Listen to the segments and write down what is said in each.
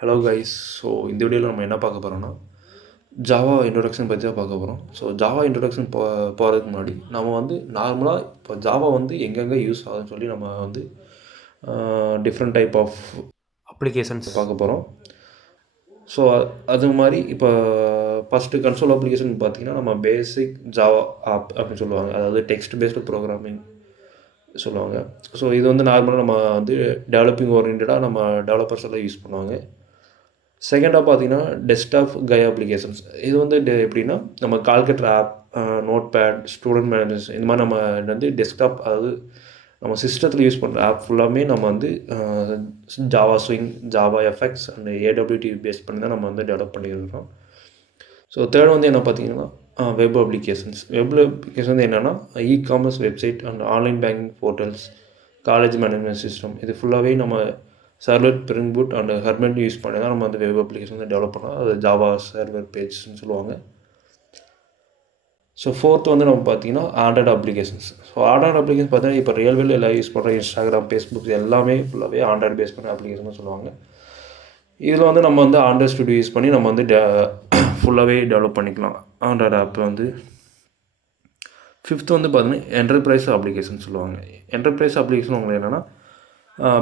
Hello guys. So இந்த வீடியோவில் நம்ம என்ன பார்க்க போகிறோம்னா ஜாவா இன்ட்ரொடக்ஷன் பற்றி தான் பார்க்க போகிறோம். ஸோ ஜாவா இன்ட்ரொடக்ஷன் போகிறதுக்கு முன்னாடி நம்ம வந்து நார்மலாக இப்போ ஜாவா வந்து எங்கெங்கே யூஸ் ஆகுதுன்னு சொல்லி நம்ம வந்து டிஃப்ரெண்ட் டைப் ஆஃப் அப்ளிகேஷன்ஸ் பார்க்க போகிறோம். ஸோ அது மாதிரி இப்போ ஃபஸ்ட்டு கன்சோல் அப்ளிகேஷன் பார்த்திங்கன்னா நம்ம பேசிக் ஜாவா ஆப் அப்படின்னு சொல்லுவாங்க. அதாவது டெக்ஸ்ட் பேஸ்டு ப்ரோக்ராமிங் சொல்லுவாங்க. ஸோ இது வந்து நார்மலாக நம்ம வந்து டெவலப்பிங் ஓரியன்டாக நம்ம டெவலப்பர்ஸ் எல்லாம் யூஸ் பண்ணுவாங்க. செகண்டாக பார்த்தீங்கன்னா டெஸ்க்டாப் கை அப்ளிகேஷன்ஸ். இது வந்து எப்படின்னா நம்ம calculator app, notepad, student managers இந்த மாதிரி நம்ம வந்து டெஸ்க்டாப், அதாவது நம்ம சிஸ்டத்தில் யூஸ் பண்ணுற ஆப் ஃபுல்லாமே நம்ம வந்து Java Swing, Java FX and AWT base பண்ணி தான் நம்ம வந்து டெவலப் பண்ணியிருக்கிறோம். ஸோ தேர்ட் வந்து என்ன பார்த்தீங்கன்னா வெப் அப்ளிகேஷன்ஸ். வெப் அப்ளிகேஷன் வந்து என்னென்னா e-commerce website and online banking portals, college management system, இது ஃபுல்லாகவே நம்ம சர்வலெட், spring boot and hermit use பண்ணி தான் நம்ம வந்து வெப் அப்ளிகேஷன் வந்து டெவலப் பண்ணோம். அது ஜாவா சர்வர் பேஜ்ஸ்ன்னு சொல்லுவாங்க. ஸோ ஃபோர்த் வந்து நம்ம பார்த்தீங்கன்னா Android applications. So Android application பார்த்தீங்கன்னா இப்போ ரியல்வேல எல்லாம் யூஸ் பண்ணுற இன்ஸ்டாகிராம், ஃபேஸ்புக் எல்லாமே ஃபுல்லாகவே ஆண்ட்ராய்டு பேஸ் பண்ண அப்ளிகேஷன் சொல்லுவாங்க. இதில் வந்து நம்ம வந்து ஆண்ட்ராய்டு ஸ்டுடியோ யூஸ் பண்ணி நம்ம வந்து ஃபுல்லாகவே டெவலப் பண்ணிக்கலாம் ஆண்ட்ராய்டு ஆப் வந்து. ஃபிஃப்த் வந்து பார்த்தீங்கன்னா என்டர்பிரைஸ் அப்ளிகேஷன் சொல்லுவாங்க. என்டர்பிரைஸ் அப்ளிகேஷன் உங்களுக்கு என்னென்னா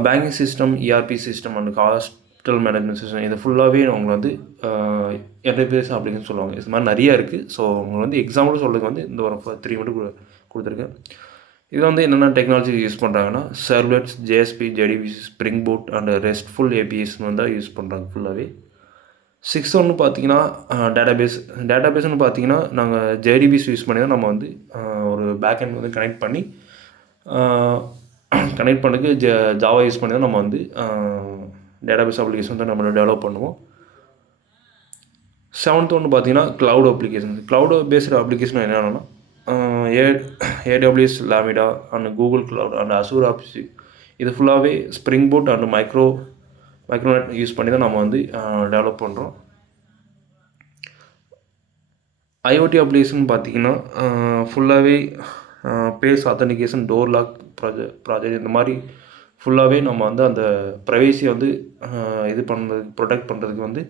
banking system, ERP system and hospital management system, இது ஃபுல்லாகவே அவங்க வந்து என்டர்பிரைஸ் அப்ளிகேஷன் சொல்லுவாங்க. இது மாதிரி நிறையா இருக்குது. ஸோ உங்களுக்கு வந்து எக்ஸாம்பிள் சொல்கிறதுக்கு வந்து இந்த ஒரு 3 மட்டும் கொடுத்துருக்கேன். இது வந்து என்னென்ன டெக்னாலஜி யூஸ் பண்ணுறாங்கன்னா servlets, JSP, JDBC, spring boot and restful ஏபிஎஸ்ன்னு வந்து யூஸ் பண்ணுறாங்க ஃபுல்லாகவே. 6 ஒன்று பார்த்தீங்கன்னா டேட்டாபேஸ்னு பார்த்தீங்கன்னா நாங்கள் ஜேடிபிஸ் யூஸ் பண்ணி தான் நம்ம வந்து ஒரு பேக்எண்ட் வந்து கனெக்ட் பண்ணுறதுக்கு ஜாவா யூஸ் பண்ணி தான் நம்ம வந்து டேட்டாபேஸ் அப்ளிகேஷன் தான் நம்ம டெவலப் பண்ணுவோம். 7th ஒன்று பார்த்தீங்கன்னா cloud application. Cloud based application என்னென்னா AWS, Lambda and Google cloud and Azure apps, இது ஃபுல்லாகவே spring boot and Micronaut use பண்ணி தான் நம்ம வந்து டெவலப் பண்ணுறோம். ஐஓடி அப்ளிகேஷன் பார்த்திங்கன்னா ஃபுல்லாகவே base authentication, door lock project இந்த மாதிரி ஃபுல்லாகவே நம்ம வந்து அந்த ப்ரைவேசியை வந்து இது பண்ணுறதுக்கு, ப்ரொடெக்ட் பண்ணுறதுக்கு வந்து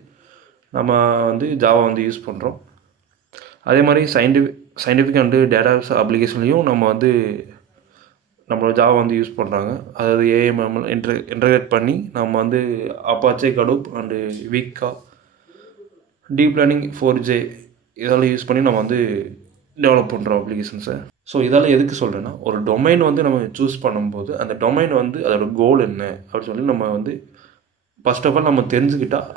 நம்ம வந்து ஜாவா வந்து யூஸ் பண்ணுறோம். அதே மாதிரி சயின்டிஃபிக் அண்டு டேட்டாஸ் அப்ளிகேஷன்லேயும் நம்ம வந்து நம்மளோட ஜாவா வந்து யூஸ் பண்ணுறாங்க. அதாவது ஏஎம்எம்எல் இன்டர்கிரேட் பண்ணி நம்ம வந்து அப்பாச்சே, கடூப் அண்டு வீக்கா, டீப் லேர்னிங் 4J இதெல்லாம் யூஸ் பண்ணி நம்ம வந்து டெவலப் பண்ணுறோம் அப்ளிகேஷன்ஸை. ஸோ இதெல்லாம் எதுக்கு சொல்கிறேன்னா, ஒரு டொமைன் வந்து நம்ம சூஸ் பண்ணும்போது அந்த டொமைன் வந்து அதோடய கோல் என்ன அப்படின்னு சொல்லி நம்ம வந்து ஃபர்ஸ்ட் ஆஃப் ஆல் நம்ம தெரிஞ்சுக்கிட்டால்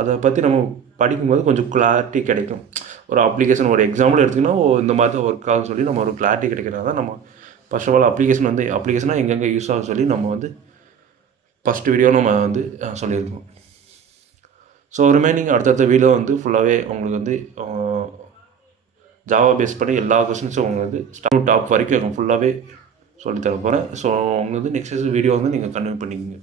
அதை பற்றி நம்ம படிக்கும்போது கொஞ்சம் கிளாரிட்டி கிடைக்கும். ஒரு அப்ளிகேஷன் ஒரு எக்ஸாம்பிள் எடுத்திங்கன்னா இந்த மாதிரி தான் ஒர்க் ஆகுன்னு சொல்லி நம்ம ஒரு கிளாரிட்டி கிடைக்கிறதா தான் நம்ம ஃபர்ஸ்ட் ஆஃப் ஆல் அப்ளிகேஷனாக எங்கெங்கே யூஸ் ஆகும் சொல்லி நம்ம வந்து ஃபஸ்ட்டு வீடியோ நம்ம வந்து சொல்லியிருக்கோம். ஸோ ரிமைனிங் அடுத்தடுத்த வீடியோ வந்து ஃபுல்லாகவே உங்களுக்கு வந்து ஜாவா பேஸ் பண்ணி எல்லா கொஸ்டின்ஸும் உங்களுக்கு வந்து டாப் வரைக்கும் ஃபுல்லாகவே சொல்லித்தர போகிறேன். ஸோ உங்களுக்கு வந்து நெக்ஸ்ட் வீடியோ வந்து நீங்கள் கன்டினியூ பண்ணிக்கோங்க.